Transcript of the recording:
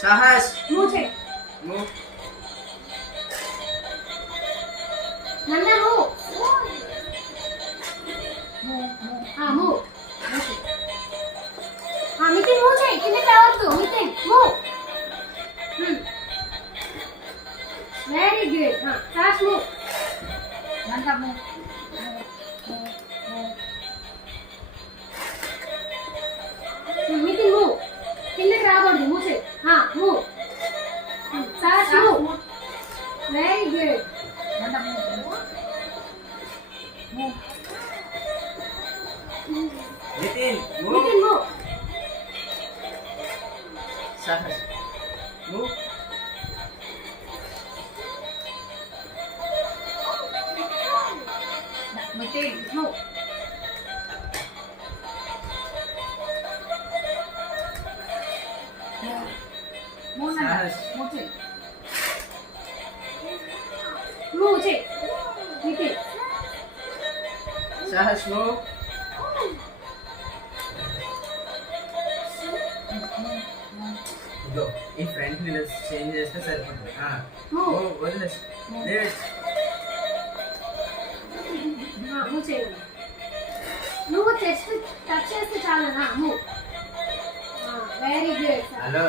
साहस move check move नन्ना move हाँ मूव हाँ मितिन मूव चेक किंदకి రావద్దు మితిన్ మూవ్ వెరీ గుడ్ हाँ साहस मूव नन्ना मूव मितिन मूव किंदకి రావద్దు మూవ్ చే हाँ मूव साहस मूव वेरी गुड नन्ना मूव नितिन मूव मितिन मूव साहस मूव मितिन मूव मूव नन्ना साहस मूव चेक मूव चेक मितिन साहस मूव ఇదో ఈ ఫ్రంట్ వీలర్స్ చేంజ్ చేస్తే సరిపోతుంది మూవ్ వదిలేసి లేట్ మూవ్ చేయండి నువ్వు చెస్ట్ టచ్ చేస్తే చాలు మూవ్ వెరీ గుడ్